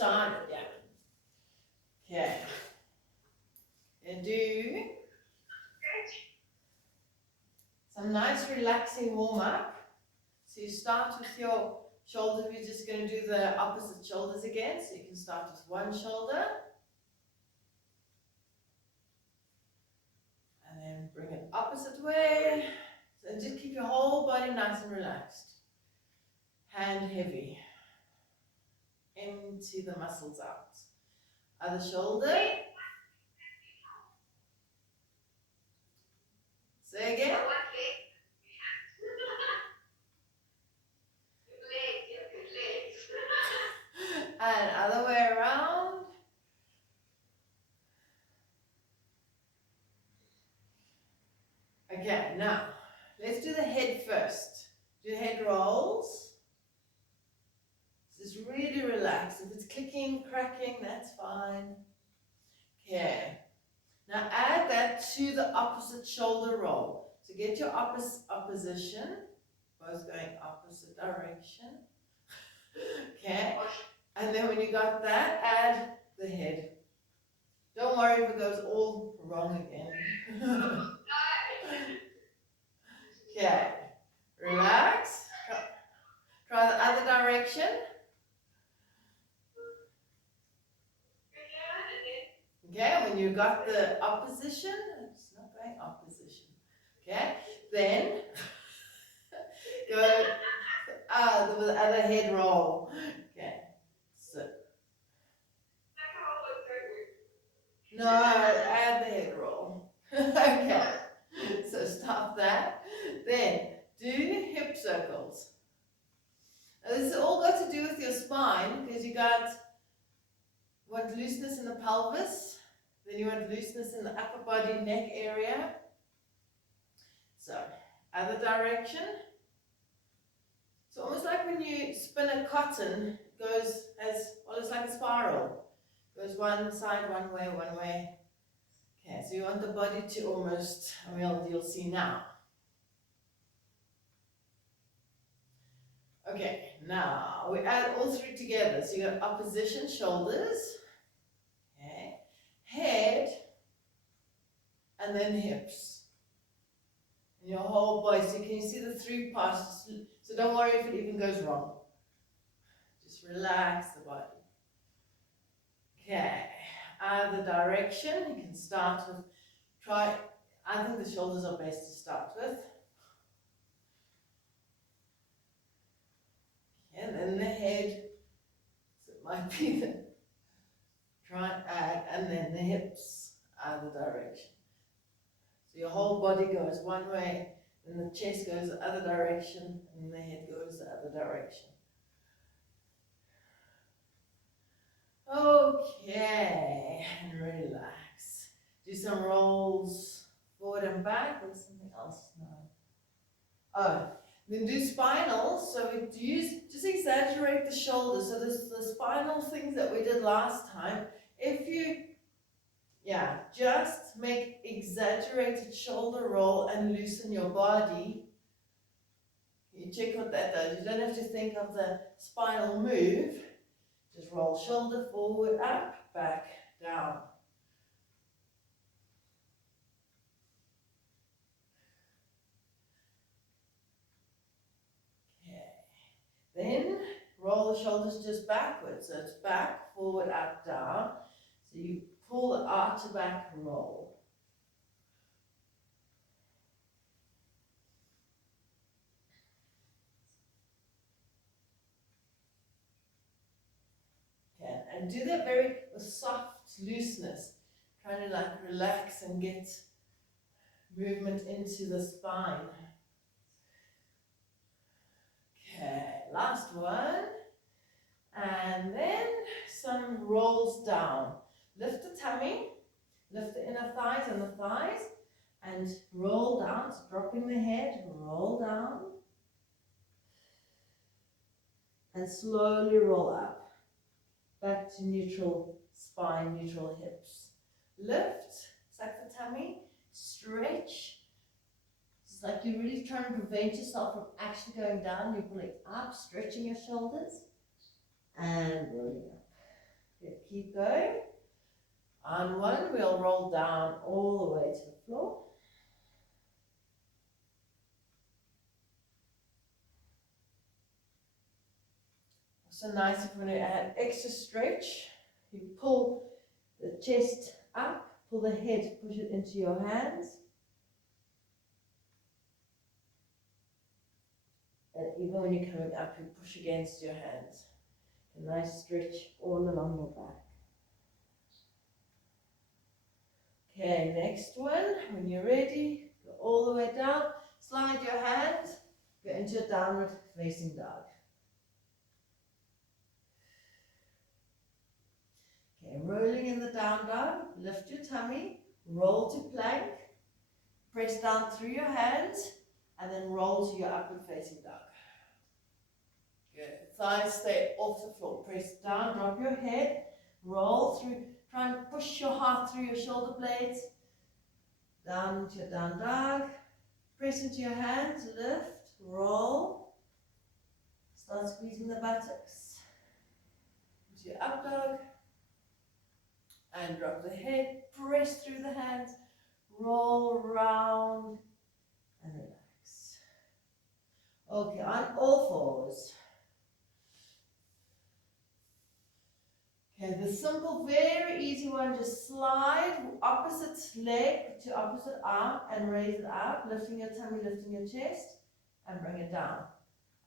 started, yeah. Okay. And do some nice relaxing warm-up. So you start with your shoulders. We're just going to do the opposite shoulders again. So you can start with one shoulder. And then bring it opposite way. So just keep your whole body nice and relaxed. Hand heavy. Empty the muscles out. Other shoulder. Say again. And other way around. Okay, now let's do the head first. Do head rolls. Just really relax. If it's clicking, cracking, that's fine. Okay. Now add that to the opposite shoulder roll. So get your opposition, both going opposite direction. Okay. And then when you got that, add the head. Don't worry if it goes all wrong again. Okay. Relax. Try the other direction. Okay, when you got the opposition, it's not going opposition. Okay, then go with the other head roll. Okay, so no, add the head roll. Okay, so stop that. Then do hip circles. Now this has all got to do with your spine because you want looseness in the pelvis. Then you want looseness in the upper body, neck area. So, other direction. So almost like when you spin a cotton, it goes it's like a spiral. It goes one side, one way, one way. Okay, so you want the body to almost, you'll see now. Okay, now we add all three together. So you got opposition, shoulders. Okay, head, and then hips. And your whole body. So can you see the three parts? So don't worry if it even goes wrong. Just relax the body. Okay, other direction. You can start with, I think the shoulders are best to start with. Okay, and then the head. So it might be try and add, and then the hips, other direction. So your whole body goes one way, then the chest goes the other direction, and the head goes the other direction. Okay, and relax. Do some rolls forward and back, or something else now. Oh, then do spinal. So just exaggerate the shoulders. So this the spinal things that we did last time. If you just make exaggerated shoulder roll and loosen your body. You check what that does. You don't have to think of the spinal move. Just roll shoulder forward, up, back, down. Okay. Then roll the shoulders just backwards. So it's back, forward, up, down. So you pull the arch back and roll. Okay. And do that with soft looseness. Trying to relax and get movement into the spine. Okay, last one. And then some rolls down. Lift the tummy, lift the inner thighs and the thighs, and roll down, so dropping the head, roll down. And slowly roll up. Back to neutral spine, neutral hips. Lift, suck the tummy, stretch. It's like you're really trying to prevent yourself from actually going down. You're pulling up, stretching your shoulders, and rolling up. Good. Keep going. On one, we'll roll down all the way to the floor. So nice if you want to add extra stretch, you pull the chest up, pull the head, push it into your hands. And even when you're coming up, you push against your hands. A nice stretch all along your back. Okay, next one. When you're ready, go all the way down. Slide your hands, go into a downward facing dog. Okay, rolling in the down dog, lift your tummy, roll to plank, press down through your hands, and then roll to your upward facing dog. Good. Thighs stay off the floor. Press down, drop your head, roll through, try and push your heart through your shoulder blades. Down into your down dog. Press into your hands, lift, roll. Start squeezing the buttocks. Into your up dog. And drop the head, press through the hands, roll round, and relax. Okay, on all fours. Okay, the simple, very easy one, just slide opposite leg to opposite arm and raise it up, lifting your tummy, lifting your chest, and bring it down.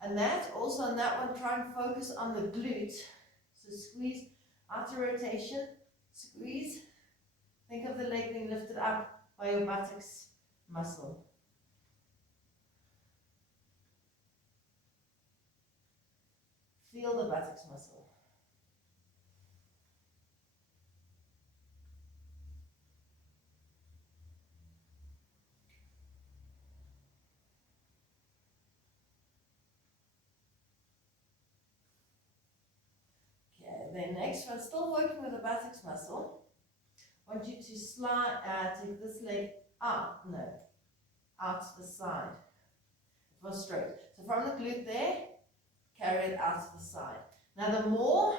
And that, also on that one, try and focus on the glute. So squeeze, outer rotation, squeeze. Think of the leg being lifted up by your buttocks muscle. Feel the buttocks muscle. Okay, then next one, still working with the buttocks muscle. I want you to slide, take this leg out to the side. It was straight. So from the glute there, carry it out to the side. Now the more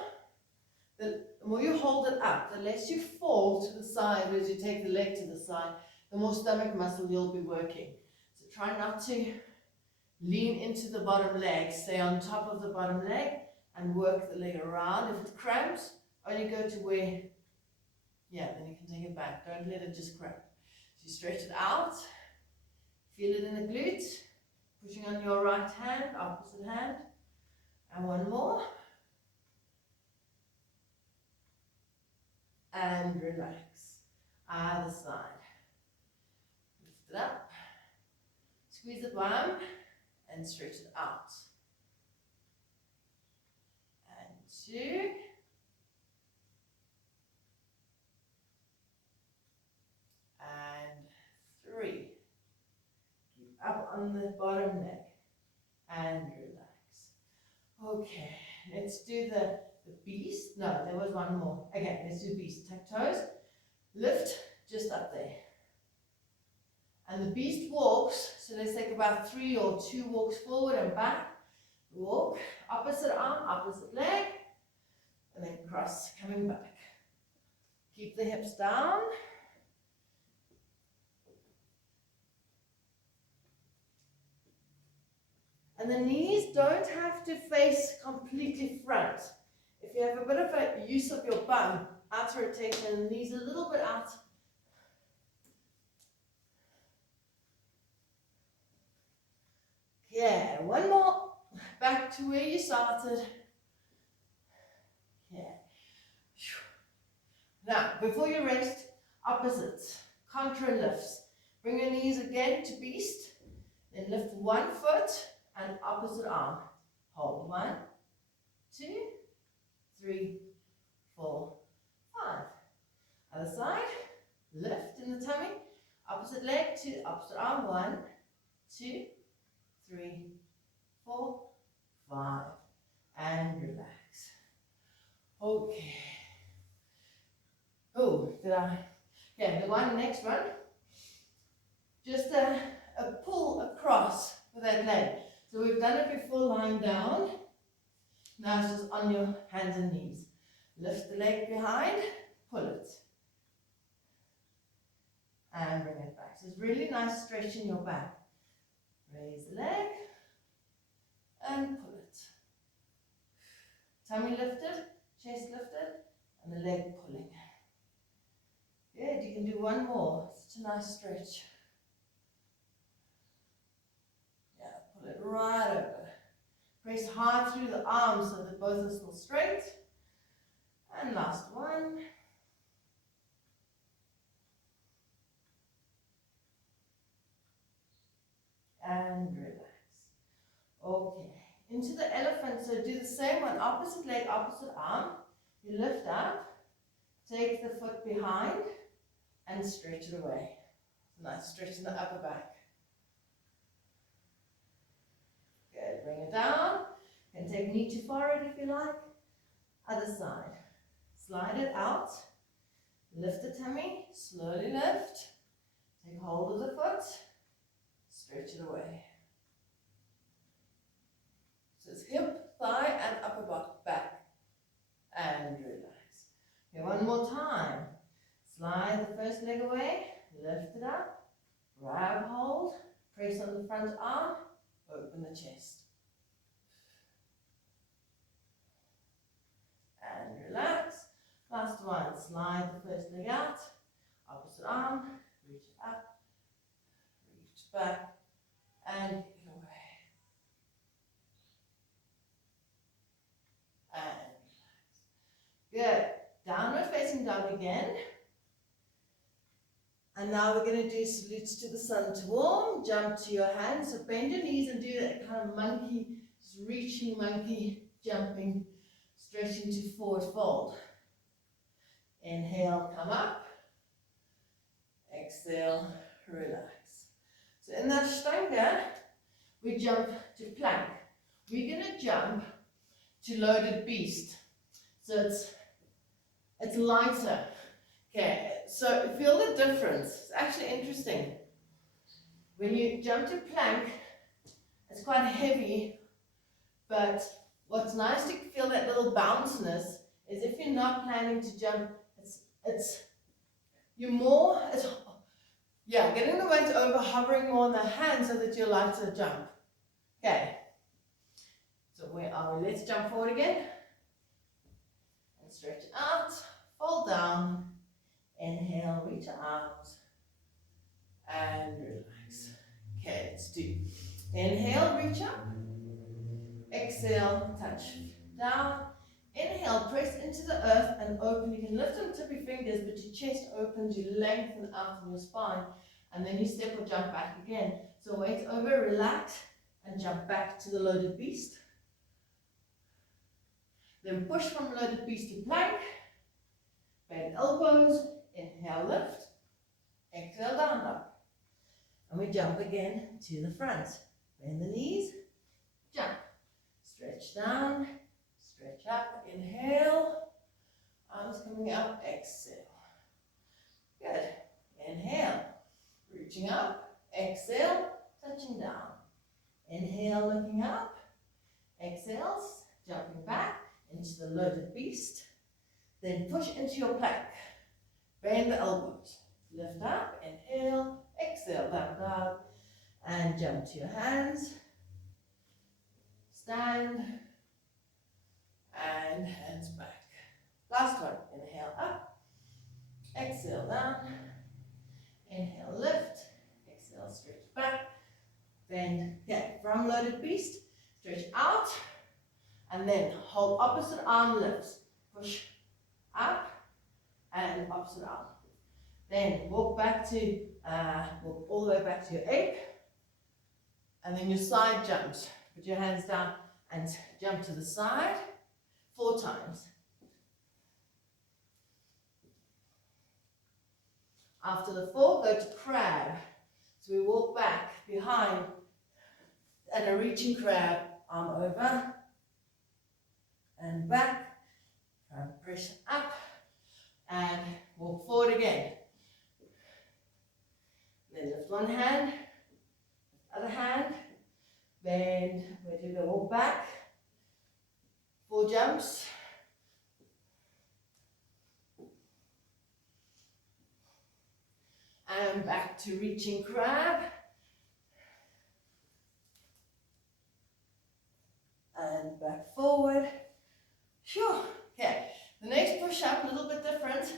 you hold it up, the less you fall to the side as you take the leg to the side, the more stomach muscle you'll be working. So try not to lean into the bottom leg, stay on top of the bottom leg and work the leg around. If it cramps, only go to where, then you can take it back. Don't let it just cramp. So you stretch it out, feel it in the glute, pushing on your right hand, opposite hand, and one more. And relax. Other side. Lift it up. Squeeze the bum and stretch it out. And 2. And 3. Keep up on the bottom leg. And relax. Okay, let's do the beast. No, there was one more. Okay, let's do beast. Tuck toes. Lift just up there. And the beast walks, so let's take about 3 or 2 walks forward and back. Walk, opposite arm, opposite leg, and then cross, coming back. Keep the hips down. And the knees don't have to face completely front. If you have a bit of a use of your bum, outer rotation, knees a little bit out. Yeah, one more. Back to where you started. Yeah. Now, before you rest, opposites, contra lifts. Bring your knees again to beast. Then lift one foot and opposite arm. Hold. 1, 2, 3, 4, 5. Other side. Lift in the tummy. Opposite leg to opposite arm. 1, 2, 3, 4, 5. And relax. Okay. Oh, did I? Yeah, the next one. Just a pull across with that leg. So we've done it before lying down. Now it's just on your hands and knees. Lift the leg behind, pull it, and bring it back. So it's really nice stretch in your back. Raise the leg, and pull it. Tummy lifted, chest lifted, and the leg pulling. Good, you can do one more. Such a nice stretch. Yeah, pull it right over. Press hard through the arms so that both are still straight. And last one. And relax. Okay, into the elephant. So do the same one, opposite leg, opposite arm. You lift up, take the foot behind, and stretch it away. Nice stretch in the upper back. Good, bring it down. You can take knee to forehead if you like. Other side. Slide it out. Lift the tummy, slowly lift. Take hold of the foot, stretch it away. So it's hip, thigh, and upper back. And relax. Okay, one more time. Slide the first leg away, lift it up, grab hold, press on the front arm, open the chest. And relax. Last one, slide the first leg out, opposite arm, reach it up, reach back, and get away. And relax. Good. Downward facing dog again. And now we're going to do salutes to the sun to warm. Jump to your hands. So bend your knees and do that kind of monkey, just reaching monkey, jumping, stretching to forward fold. Inhale, come up. Exhale, relax. So in that Ashtanga, we jump to plank. We're going to jump to loaded beast. So it's lighter. Okay, so feel the difference. It's actually interesting. When you jump to plank, it's quite heavy, but what's nice to feel that little bounciness is if you're not planning to jump, getting the weight over, hovering more on the hand so that you're lighter jump. Okay, so where are we? Let's jump forward again. And stretch out, fold down, inhale, reach arms, and relax. Okay, let's do. Inhale, reach up. Exhale, touch down. Inhale, press into the earth and open. You can lift and tip your fingers, but your chest opens, you lengthen out from your spine, and then you step or jump back again. So weight over, relax, and jump back to the loaded beast. Then push from loaded beast to plank. Bend elbows, inhale, lift. Exhale, down dog. And we jump again to the front. Bend the knees, jump. Stretch down, stretch up, inhale. Arms coming up, exhale. Good. Inhale, reaching up, exhale, touching down. Inhale, looking up, exhales, jumping back into the loaded beast. Then push into your plank. Bend the elbows. Lift up, inhale, exhale, down dog, and jump to your hands. Stand, and hands back. Last one, inhale up, exhale down, inhale lift, exhale stretch back, bend, from loaded beast, stretch out, and then hold opposite arm lifts, push up, and opposite arm. Then walk back to, walk all the way back to your ape, and then your side jumps. Put your hands down and jump to the side 4 times. After the 4, go to crab. So we walk back behind and a reaching crab, arm over and back, and press up and walk forward again. Then lift one hand, other hand, bend, we're going to walk back, 4 jumps, And back to reaching crab. And back forward. Sure. Okay, the next push up, a little bit different.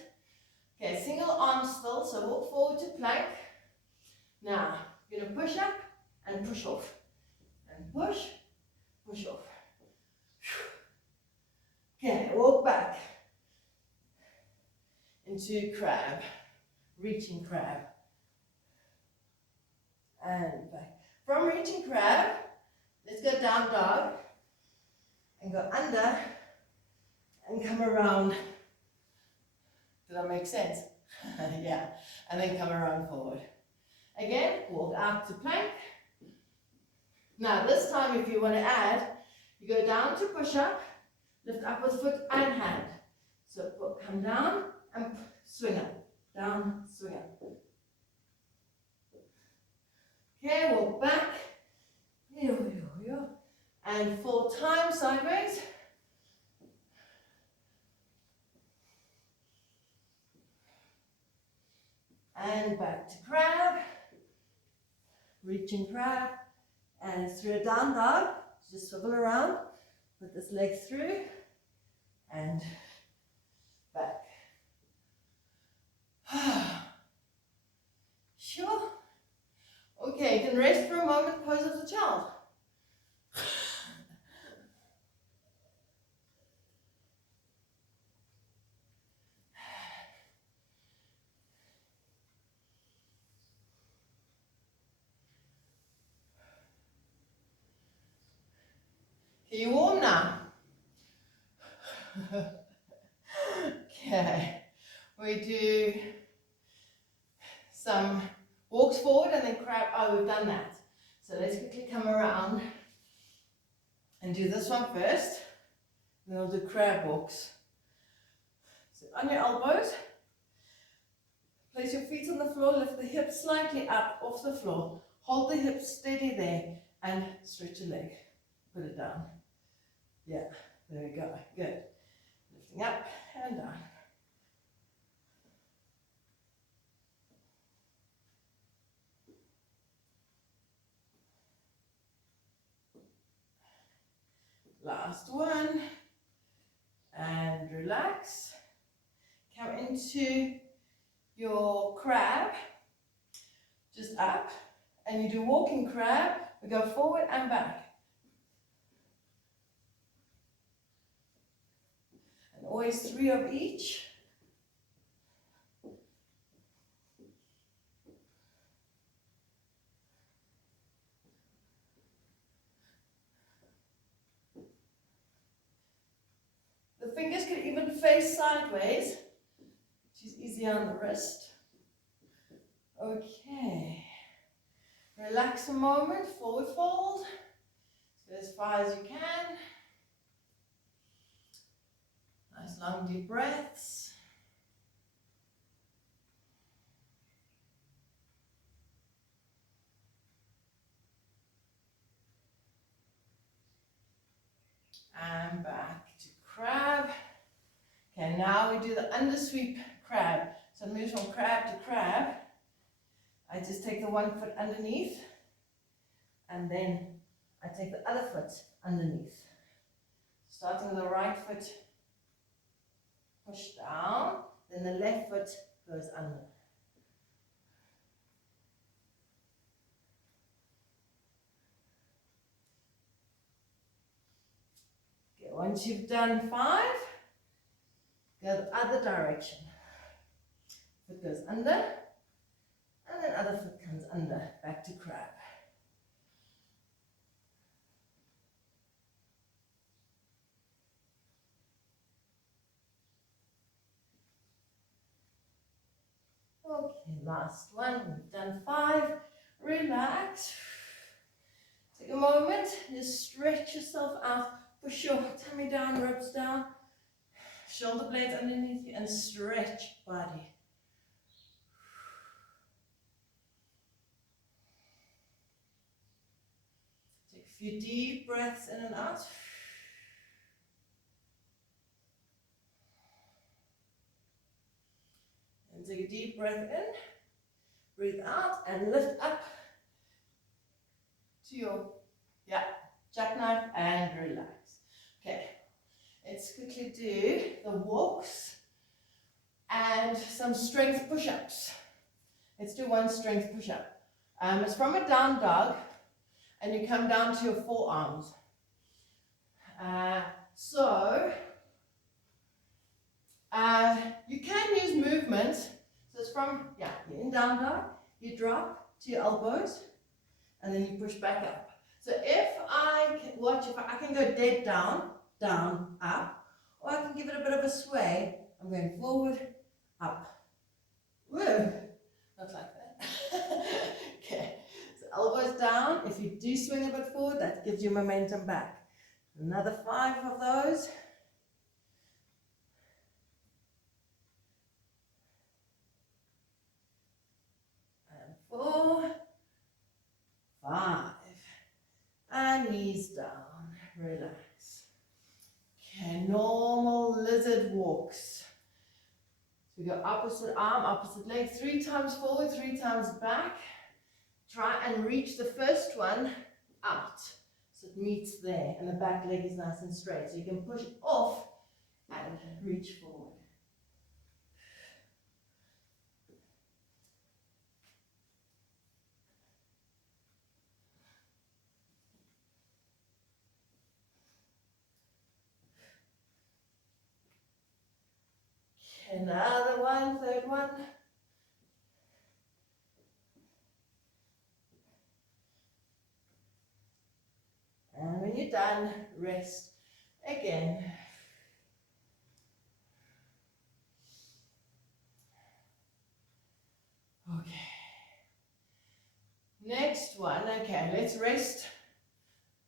Okay, single arm still, so walk forward to plank. Now, you're going to push up and push off. And push, push off. Okay, walk back into crab, reaching crab. And back. From reaching crab, let's go down dog. And go under and come around. Does that make sense? Yeah. And then come around forward. Again, walk out to plank. Now this time if you want to add, you go down to push up, lift up with foot and hand. So come down and swing up. Down, swing up. Okay, walk back. And 4 times sideways. And back to crab. Reaching crab. And through a down dog. Just swivel around. Put this leg through. And back. Sure. Okay, you can rest for a moment, pose as a child. Are you warm now? Okay, we do some walks forward and then crab. Oh, we've done that. So let's quickly come around and do this one first. Then we'll do crab walks. So on your elbows, place your feet on the floor, lift the hips slightly up off the floor. Hold the hips steady there and stretch your leg. Put it down. Yeah, there we go. Good. Lifting up and down. Last one. And relax. Come into your crab. Just up. And you do walking crab. We go forward and back. And always 3 of each. The fingers can even face sideways, which is easier on the wrist. Okay. Relax a moment, forward fold. Go as far as you can. Nice long deep breaths. And back to crab. Okay, now we do the undersweep crab. So it moves from crab to crab. I just take the one foot underneath and then I take the other foot underneath. Starting with the right foot, push down, then the left foot goes under. Okay, once you've done 5, go the other direction. Foot goes under, and then other foot comes under, back to crab. Okay, last one, we've done 5. Relax. Take a moment, just stretch yourself out, push your tummy down, ribs down, shoulder blades underneath you, and stretch body. Take a few deep breaths in and out. And take a deep breath in, Breathe out and lift up to your, yeah, jackknife and relax. Okay, let's quickly do the walks and some strength push-ups. Let's do one strength push-up. It's from a down dog, and you come down to your forearms. You can use movement. So it's from, yeah, you're in down dog, you drop to your elbows, and then you push back up. So if I can go dead down, down, up, or I can give it a bit of a sway. I'm going forward, up. Woo! Not like that. Okay, so elbows down. If you do swing a bit forward, that gives you momentum back. Another 5 of those. And 4, 5. And knees down. Relax. Okay, normal lizard walks. So we go opposite arm, opposite leg, 3 times forward, 3 times back. Try and reach the first one out. So it meets there, and the back leg is nice and straight. So you can push off and reach forward. Another one, third one. And when you're done, rest again. Okay. Next one, okay, let's rest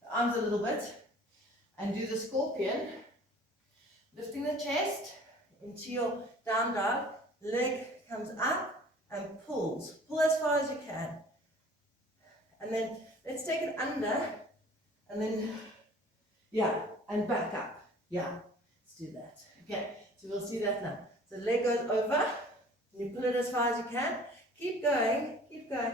the arms a little bit and do the scorpion. Lifting the chest into your down dog, leg comes up and pulls. Pull as far as you can. And then let's take it under and then, yeah, and back up. Yeah, let's do that. Okay, so we'll see that now. So leg goes over, and you pull it as far as you can. Keep going, keep going.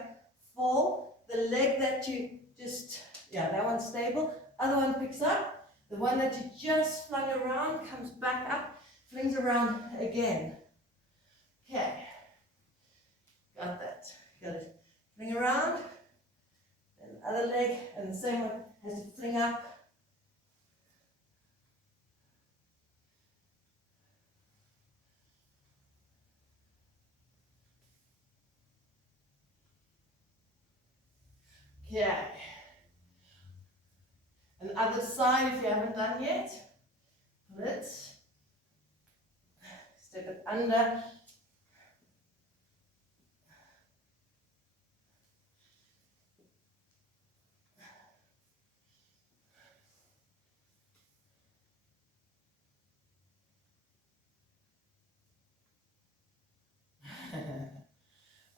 Fall, the leg that you just, yeah, that one's stable. Other one picks up. The one that you just flung around comes back up, flings around again. Okay, got that. Got it. Fling around, and the other leg, and the same one has to fling up. Okay. And the other side, if you haven't done yet, pull it, step it under.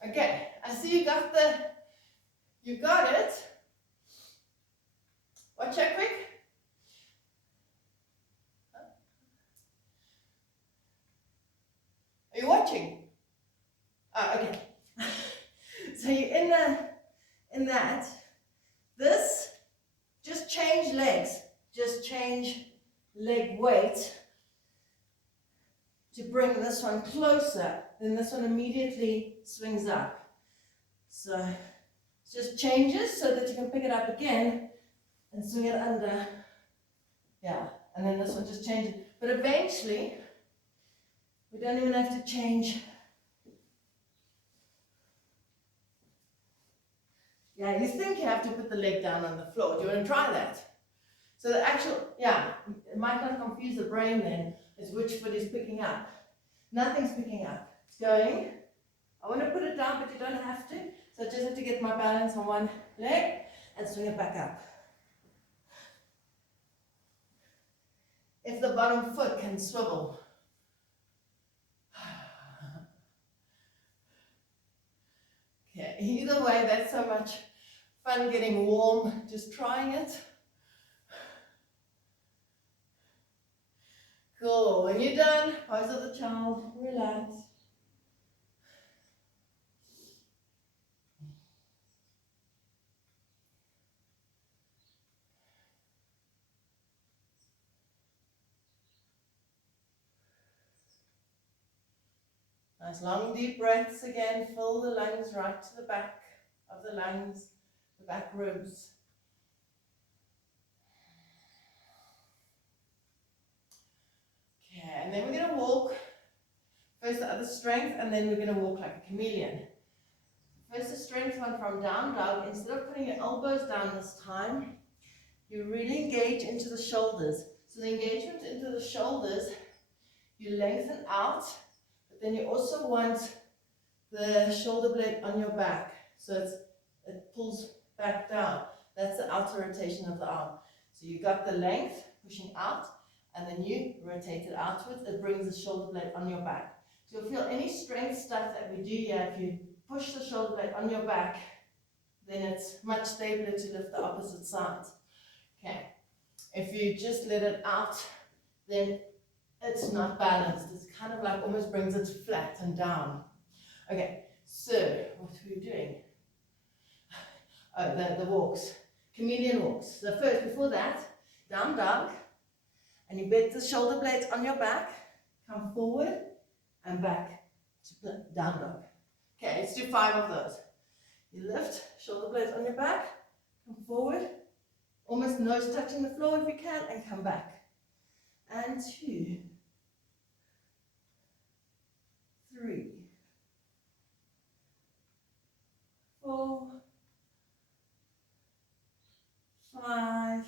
Okay, I see you got it. Watch out quick. Are you watching? Okay. So you're in that. This, just change legs. Just change leg weight to bring this one closer. Then this one immediately swings up. So it just changes so that you can pick it up again and swing it under. Yeah, and then this one just changes. But eventually, we don't even have to change. Yeah, you think you have to put the leg down on the floor. Do you want to try that? So the actual, yeah, it might not confuse the brain then, is which foot is picking up. Nothing's picking up. It's going. I want to put it down, but you don't have to. So I just have to get my balance on one leg and swing it back up. If the bottom foot can swivel. Okay, either way, that's so much fun getting warm, just trying it. Cool, when you're done, pose of the child, relax. Nice long deep breaths again. Fill the lungs right to the back of the lungs, the back ribs. Okay, and then we're going to walk. First the other strength, and then we're going to walk like a chameleon. First the strength one from down dog. Instead of putting your elbows down this time, you really engage into the shoulders. So the engagement into the shoulders, you lengthen out, but then you also want the shoulder blade on your back. So it pulls back down. That's the outer rotation of the arm. So you got the length pushing out, and then you rotate it outwards. It brings the shoulder blade on your back. So you'll feel any strength stuff that we do here, if you push the shoulder blade on your back, then it's much stabler to lift the opposite side. Okay. If you just let it out, then it's not balanced. It's kind of like almost brings it flat and down. Okay, so what are we doing? Oh, the walks. Chameleon walks. So first, before that, down dog, and you bend the shoulder blades on your back, come forward and back to down dog. Okay, let's do 5 of those. You lift, shoulder blades on your back, come forward, almost nose touching the floor if you can, and come back. And 2, 3, 4, 5.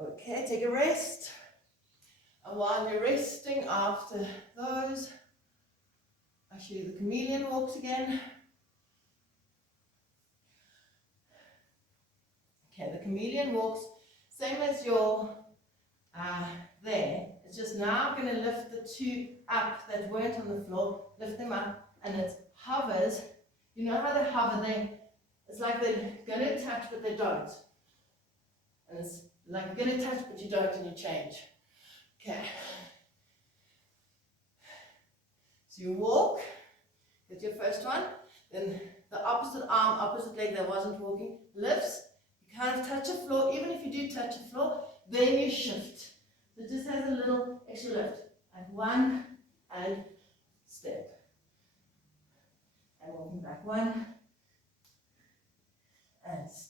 Okay, take a rest. And while you're resting after those, I'll show you the chameleon walks again. Okay, the chameleon walks, same as your there. It's just now I'm going to lift the 2 up that weren't on the floor, lift them up, and it hovers. You know how they hover? It's like they're going to touch, but they don't. And it's like you're going to touch, but you don't, and you change. Okay. So you walk, get your first one, then the opposite arm, opposite leg that wasn't walking, lifts. You kind of touch the floor. Even if you do touch the floor, then you shift. So it just has a little extra lift. And 1 and step. And walking back 1 and step.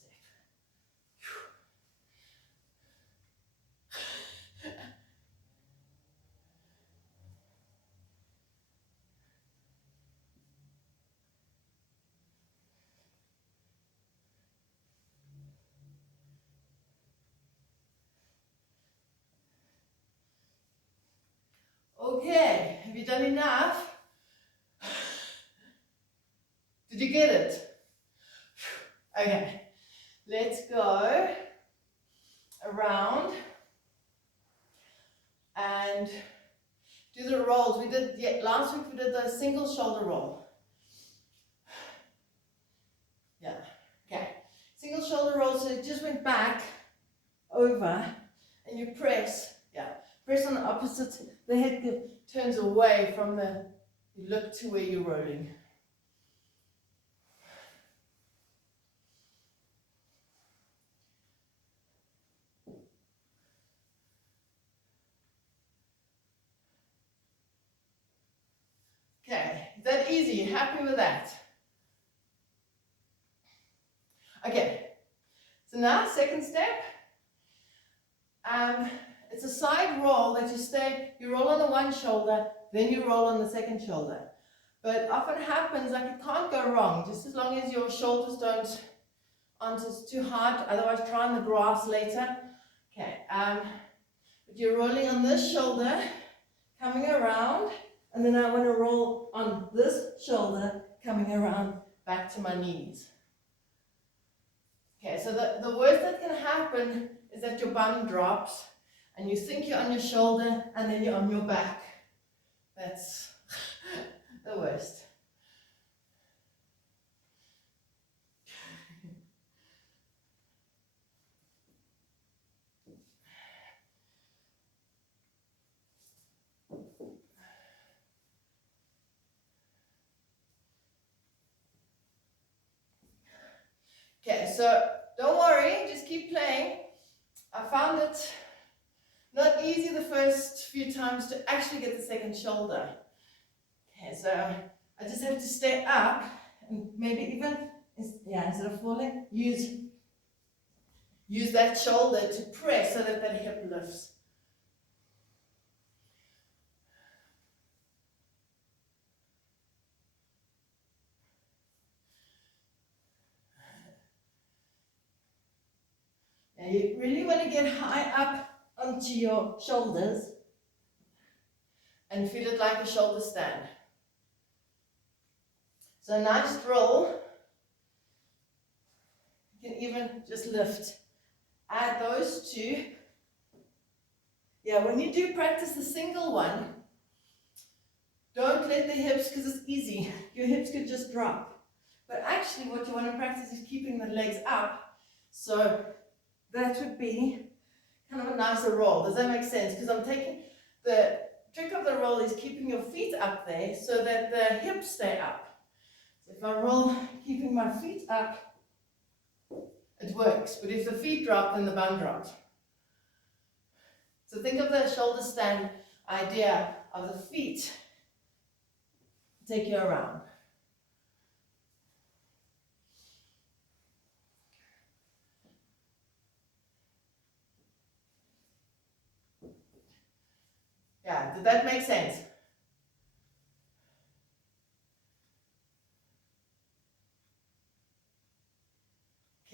Okay, have you done enough? Did you get it? Okay, let's go around and do the rolls. We did, last week we did the single shoulder roll. Yeah, okay. Single shoulder roll, so it just went back, over, and you press, press on the opposite, the head turns away from you look to where you're rolling. Okay, is that easy? Happy with that? Okay, so now second step. It's a side roll that you roll on the one shoulder, then you roll on the second shoulder. But often happens, like it can't go wrong, just as long as your shoulders aren't too hard, otherwise try on the grass later. Okay, but you're rolling on this shoulder, coming around, and then I want to roll on this shoulder, coming around back to my knees. Okay, so the worst that can happen is that your bum drops and you think you're on your shoulder and then you're on your back. That's the worst. Okay, so don't worry, just keep playing. I found it not easy the first few times to actually get the second shoulder. Okay, so I just have to stay up and maybe even, instead of falling, use that shoulder to press so that that hip lifts. Now you really want to get high up onto your shoulders and feel it like a shoulder stand. So a nice roll. You can even just lift. Add those two. Yeah, when you do practice the single one, don't let the hips, because it's easy. Your hips could just drop. But actually what you want to practice is keeping the legs up. So that would be kind of a nicer roll. Does that make sense? Because I'm taking, the trick of the roll is keeping your feet up there so that the hips stay up. So if I roll, keeping my feet up, it works. But if the feet drop, then the bum drops. So think of the shoulder stand idea of the feet. Take you around. Yeah, did that make sense?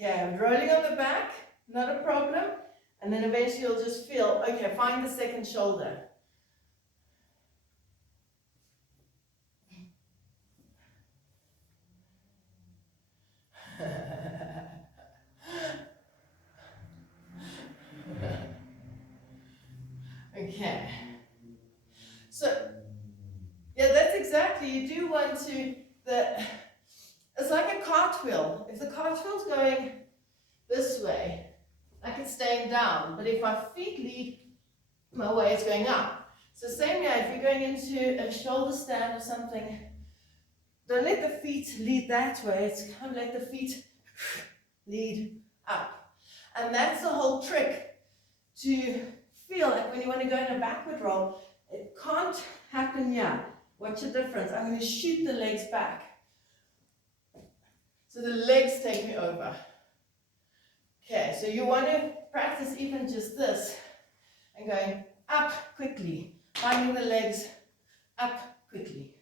Okay, rolling on the back, not a problem. And then eventually you'll just feel, okay, find the second shoulder. Okay. So, yeah, that's exactly, you do want to, it's like a cartwheel. If the cartwheel's going this way, like it's staying down, but if my feet lead my way, it's going up. So same here, if you're going into a shoulder stand or something, don't let the feet lead that way, it's kind of let the feet lead up. And that's the whole trick, to feel like when you want to go in a backward roll, it can't happen here. Watch the difference. I'm going to shoot the legs back. So the legs take me over. Okay, so you want to practice even just this and going up quickly, finding the legs up quickly.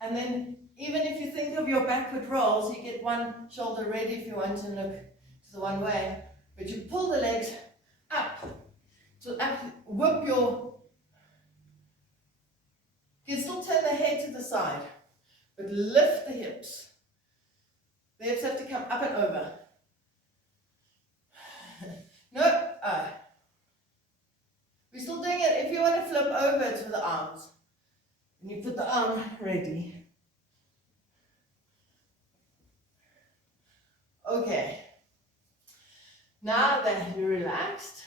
And then even if you think of your backward rolls, you get one shoulder ready if you want to look to the one way, but you pull the legs up to actually whip your, you can still turn the head to the side, but lift the hips. The hips have to come up and over. No, we're still doing it. If you want to flip over, it's with the arms. And you put the arm ready. Okay. Now that you're relaxed,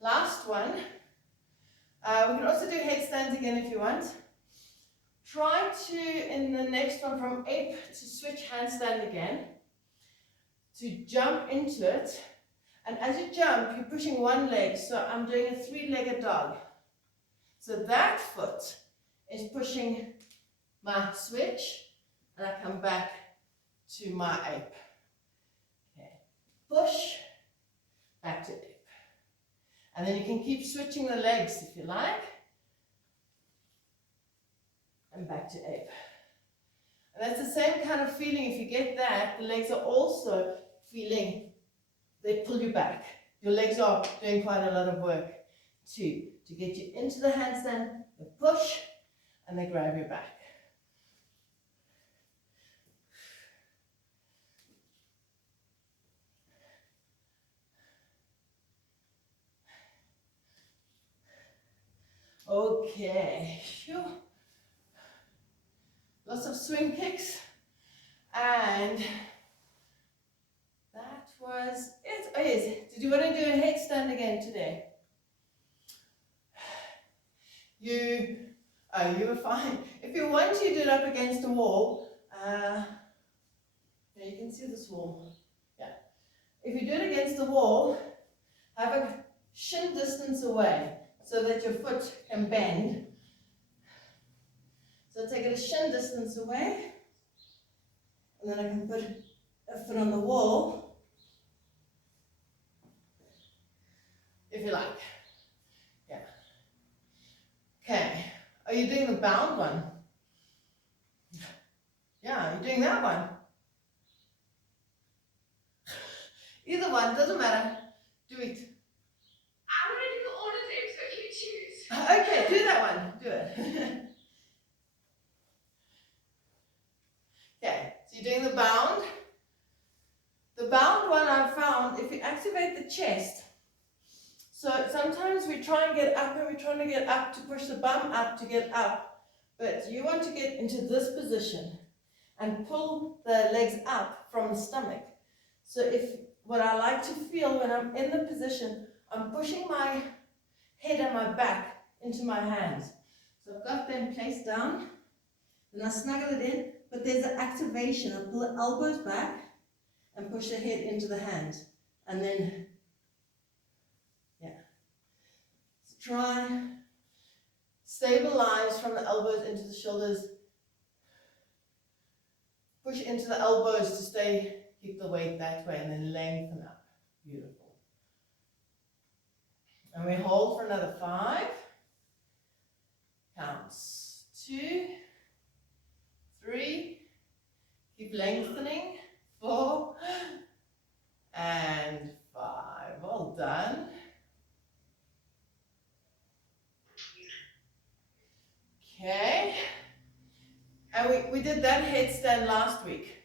last one. We can also do headstands again if you want. Try to, in the next one from ape, to switch handstand again. To jump into it. And as you jump, you're pushing one leg. So I'm doing a three-legged dog. So that foot is pushing my switch. And I come back to my ape. Okay. Push, back to ape. And then you can keep switching the legs if you like. And back to ape. And that's the same kind of feeling. If you get that, the legs are also feeling, they pull you back. Your legs are doing quite a lot of work too, to get you into the handstand, they push, and they grab you back. Okay, sure. Lots of swing kicks, and that was it. Oh yes, did you want to do a headstand again today? You were fine. If you want to do it up against a wall, yeah, you can see this wall. Yeah. If you do it against the wall, Have a shin distance away so that your foot can bend. So take it a shin distance away, and then I can put a foot on the wall, if you like. Yeah. Okay. Are you doing the bound one? Yeah, you're doing that one. Either one, doesn't matter. Do it. I want to do all of them, so you choose. Okay, do that one. Do it. Okay, so you're doing the bound. The bound one I've found, if you activate the chest, so sometimes we try and get up and we're trying to get up to push the bum up to get up, but you want to get into this position and pull the legs up from the stomach. So if what I like to feel when I'm in the position, I'm pushing my head and my back into my hands. So I've got them placed down, and I snuggle it in, but there's an activation. I pull the elbows back and push the head into the hands. And then, yeah. So try, stabilize from the elbows into the shoulders. Push into the elbows to stay, keep the weight that way, and then lengthen up. Beautiful. And we hold for another 5. Counts. 2, 3, keep lengthening. 4, and 5. Well done. Okay. And we did that headstand last week.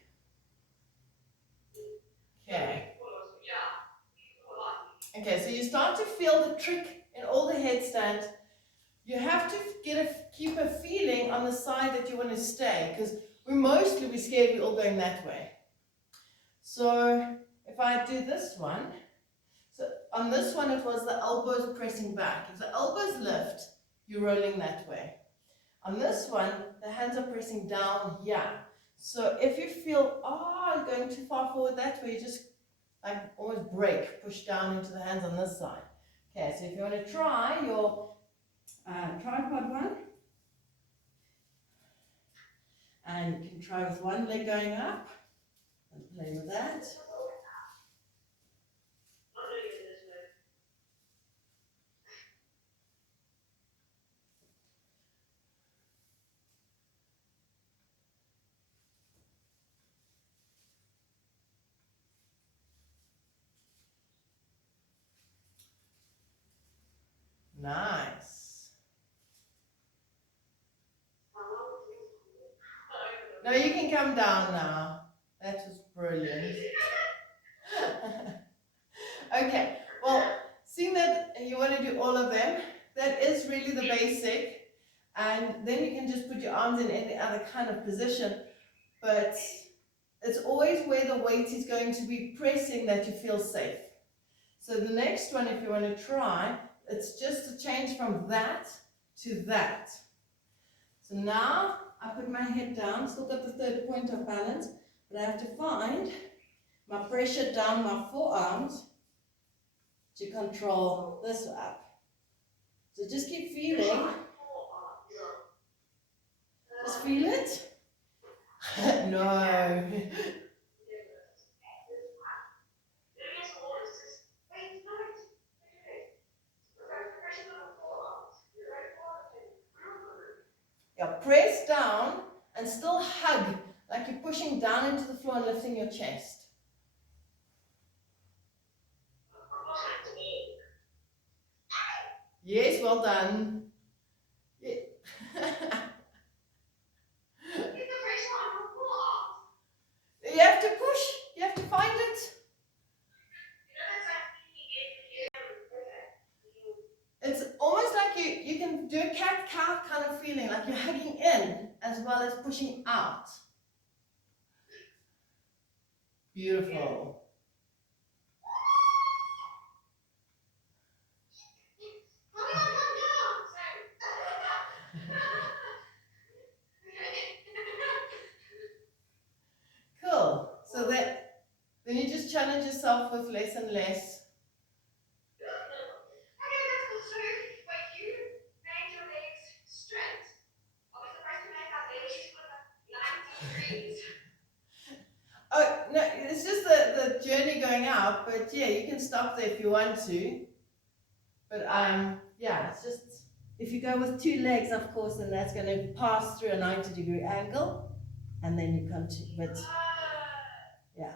Okay. Okay, so you start to feel the trick in all the headstands. You have to keep a feeling on the side that you want to stay, because we're scared we're all going that way. So if I do this one, so on this one it was the elbows pressing back. If the elbows lift, you're rolling that way. On this one, the hands are pressing down here. So if you feel, I'm going too far forward that way, you just like almost break, push down into the hands on this side. Okay, so if you want to try your tripod one, and you can try with one leg going up and play with that. Nice. No, you can come down now. That was brilliant. Okay, well, seeing that you want to do all of them, that is really the basic. And then you can just put your arms in any other kind of position. But it's always where the weight is going to be pressing that you feel safe. So the next one, if you want to try, it's just to change from that to that. So now I put my head down, still got the third point of balance, but I have to find my pressure down my forearms to control this up. So just keep feeling. Just feel it. No. Yeah, press down and still hug, like you're pushing down into the floor and lifting your chest. Yes, well done. Yeah. You have to push, you have to find it. It's almost like you can do a cat-cow kind of feeling, like you're hugging in as well as pushing out. Beautiful. Cool. So then you just challenge yourself with less and less. No, it's just the journey going out, but yeah, you can stop there if you want to. But yeah, it's just if you go with two legs, of course, then that's going to pass through a 90-degree angle, and then you continue. But yeah,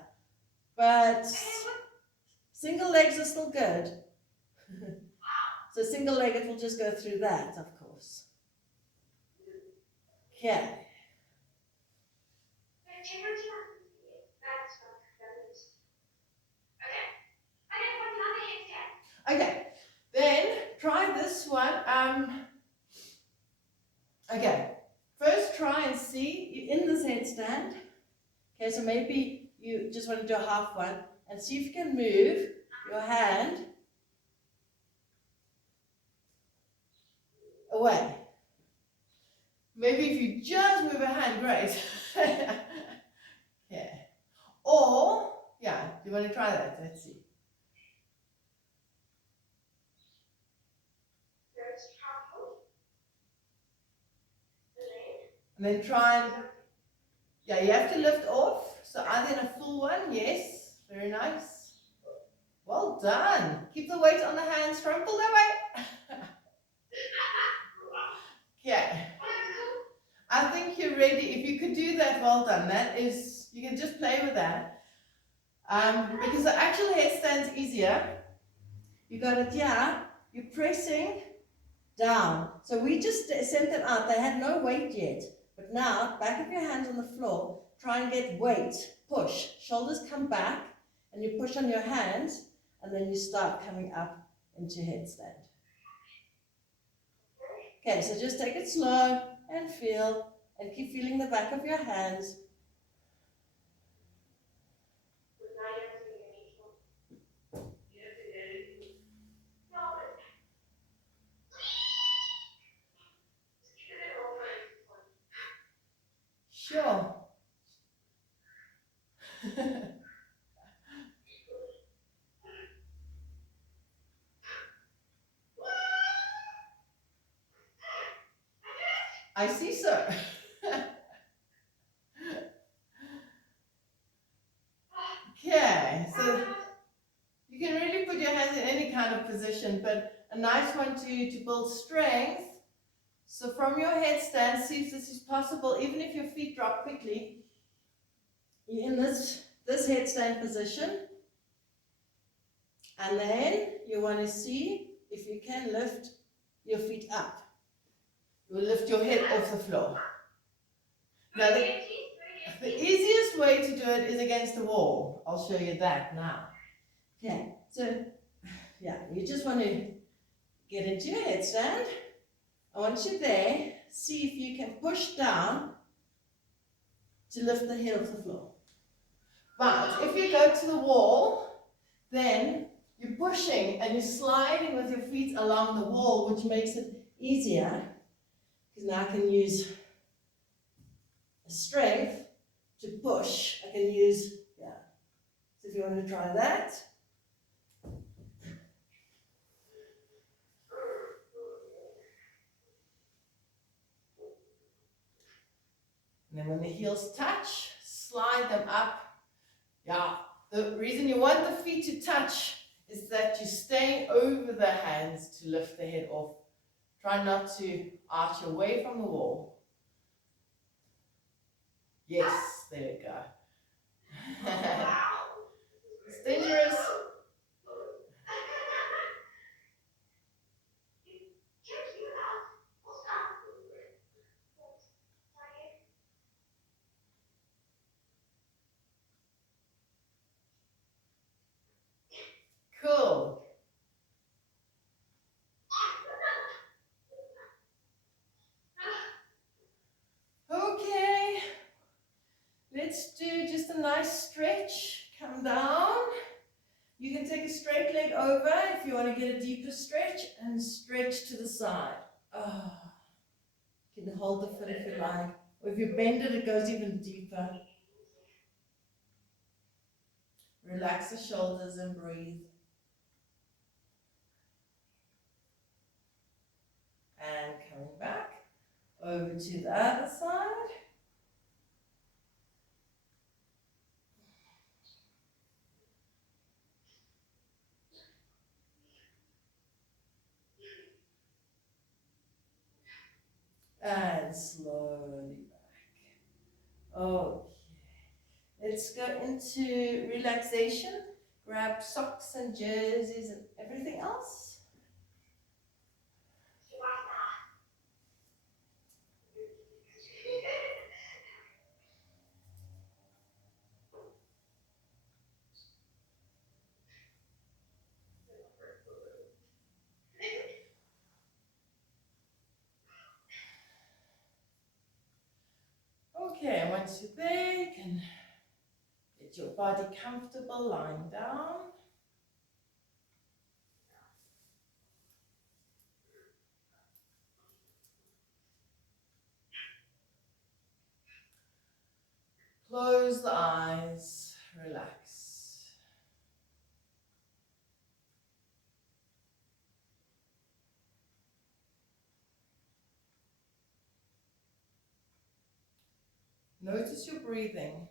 but single legs are still good. So single leg, it will just go through that, of course. Okay. Okay, then try this one. Okay, first try and see you're in this headstand. Okay, so maybe you just want to do a half one and see if you can move your hand away. Maybe if you just move a hand, great. Yeah. Or, yeah, do you want to try that? Let's see. And then try and, yeah, you have to lift off. So either in a full one, yes, very nice. Well done. Keep the weight on the hands, try and pull that way. Okay. I think you're ready. If you could do that, well done. That is, you can just play with that. Because the actual headstand's easier. You got it, yeah. You're pressing down. So we just sent them out. They had no weight yet. But now, back of your hands on the floor, try and get weight. Push. Shoulders come back, and you push on your hands, and then you start coming up into headstand. Okay, so just take it slow and feel, and keep feeling the back of your hands. Sure. I see, sir. Okay, so you can really put your hands in any kind of position, but a nice one to build strength. So from your headstand, see if this is possible, even if your feet drop quickly. You're in this headstand position, and then you want to see if you can lift your feet up. You will lift your head off the floor. Now, the easiest way to do it is against the wall. I'll show you that now. Okay, so yeah, you just want to get into your headstand. Once you're there, see if you can push down to lift the head off the floor. But if you go to the wall, then you're pushing and you're sliding with your feet along the wall, which makes it easier, because now I can use strength to push. I can use, yeah. So if you want to try that. And then when the heels touch, slide them up. Yeah, the reason you want the feet to touch is that you stay over the hands to lift the head off. Try not to arch away from the wall. Yes, there we go. It's dangerous. Cool. Okay, let's do just a nice stretch. Come down. You can take a straight leg over if you want to get a deeper stretch, and stretch to the side. Oh. You can hold the foot if you like. Or if you bend it, it goes even deeper. Relax the shoulders and breathe. And coming back over to the other side. And slowly back. Okay. Let's go into relaxation. Grab socks and jerseys and everything else. Okay, once you're there, you can get your body comfortable lying down. Close the eyes, relax. Notice your breathing.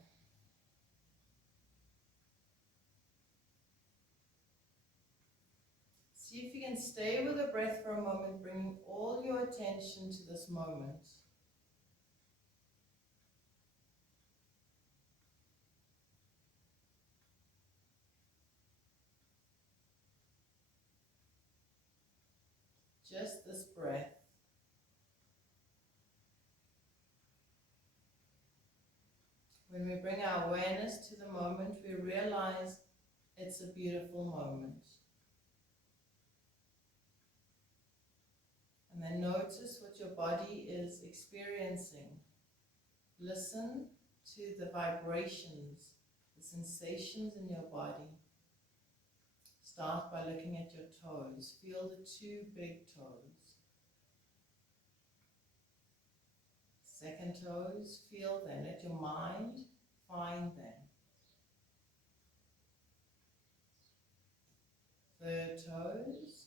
See if you can stay with the breath for a moment, bringing all your attention to this moment. Just this breath. When we bring our awareness to the moment, we realize it's a beautiful moment. And then notice what your body is experiencing. Listen to the vibrations, the sensations in your body. Start by looking at your toes. Feel the two big toes. Second toes, feel them. Let your mind find them. Third toes.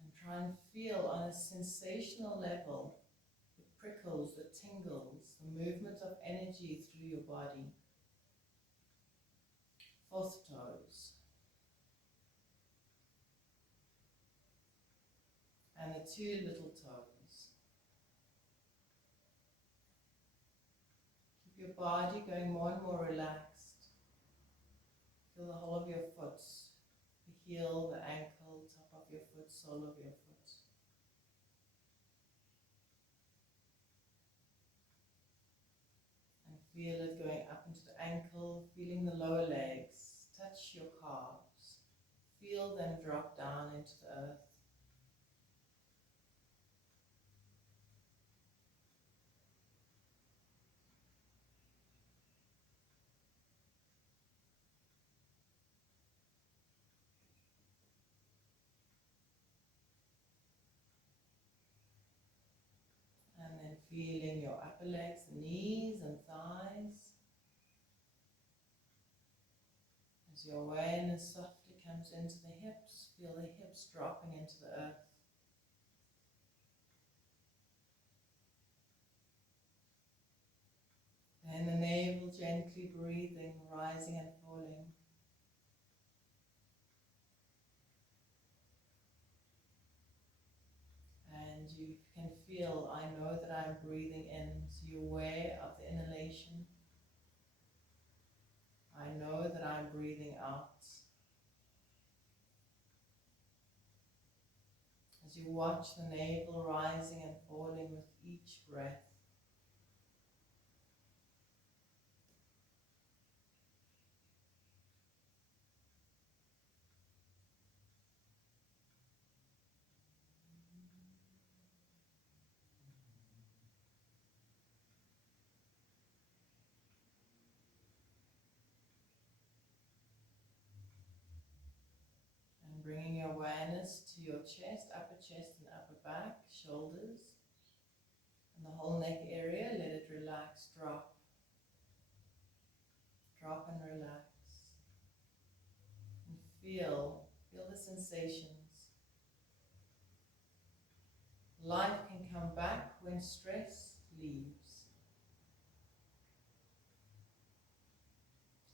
And try and feel on a sensational level the prickles, the tingles, the movement of energy through your body. Fourth toes. And the two little toes. Keep your body going more and more relaxed. Feel the whole of your foot, the heel, the ankle, top of your foot, sole of your foot. And feel it going up into the ankle, feeling the lower legs. Touch your calves. Feel them drop down into the earth. And then feeling your upper legs, knees and thighs. As your awareness softly comes into the hips, feel the hips dropping into the earth. And the navel gently breathing, rising and falling. And you can feel, I know that I'm breathing in, so you're aware of the inhalation. I know that I'm breathing out. As you watch the navel rising and falling with each breath. And bringing your awareness to your chest and upper back, shoulders, and the whole neck area. Let it relax, drop. Drop and relax. And feel the sensations. Life can come back when stress leaves.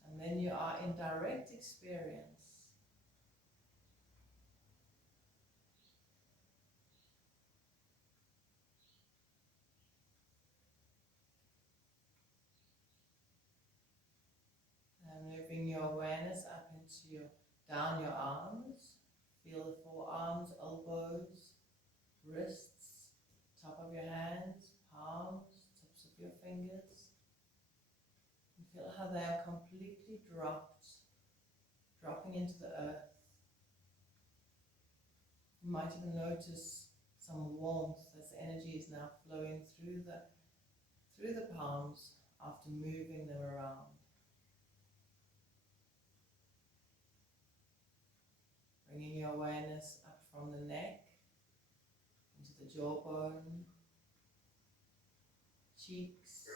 And then you are in direct experience. Down your arms, feel the forearms, elbows, wrists, top of your hands, palms, tips of your fingers. And feel how they are completely dropping into the earth. You might even notice some warmth as the energy is now flowing through the palms after moving them around. Bringing your awareness up from the neck into the jawbone, cheeks,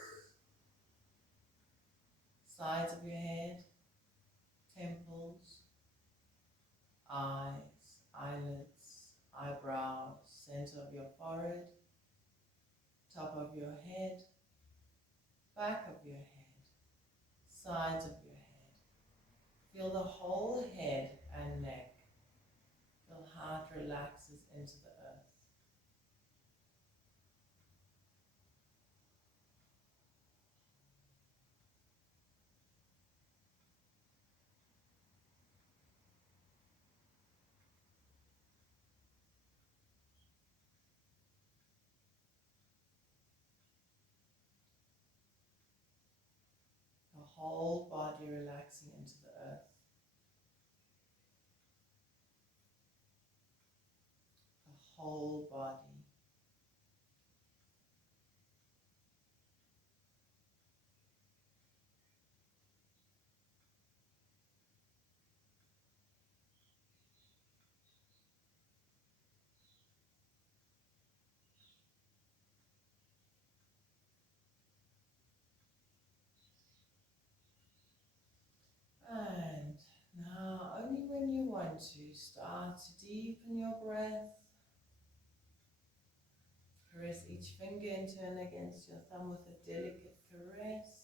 sides of your head, temples, eyes, eyelids, eyebrows, center of your forehead, top of your head, back of your head, sides of your head. Feel the whole head and neck. Feel how it relaxes into the earth. The whole body relaxing into the earth. The whole body. And now, only when you want to, start to deepen your breath. Press each finger in turn against your thumb with a delicate caress.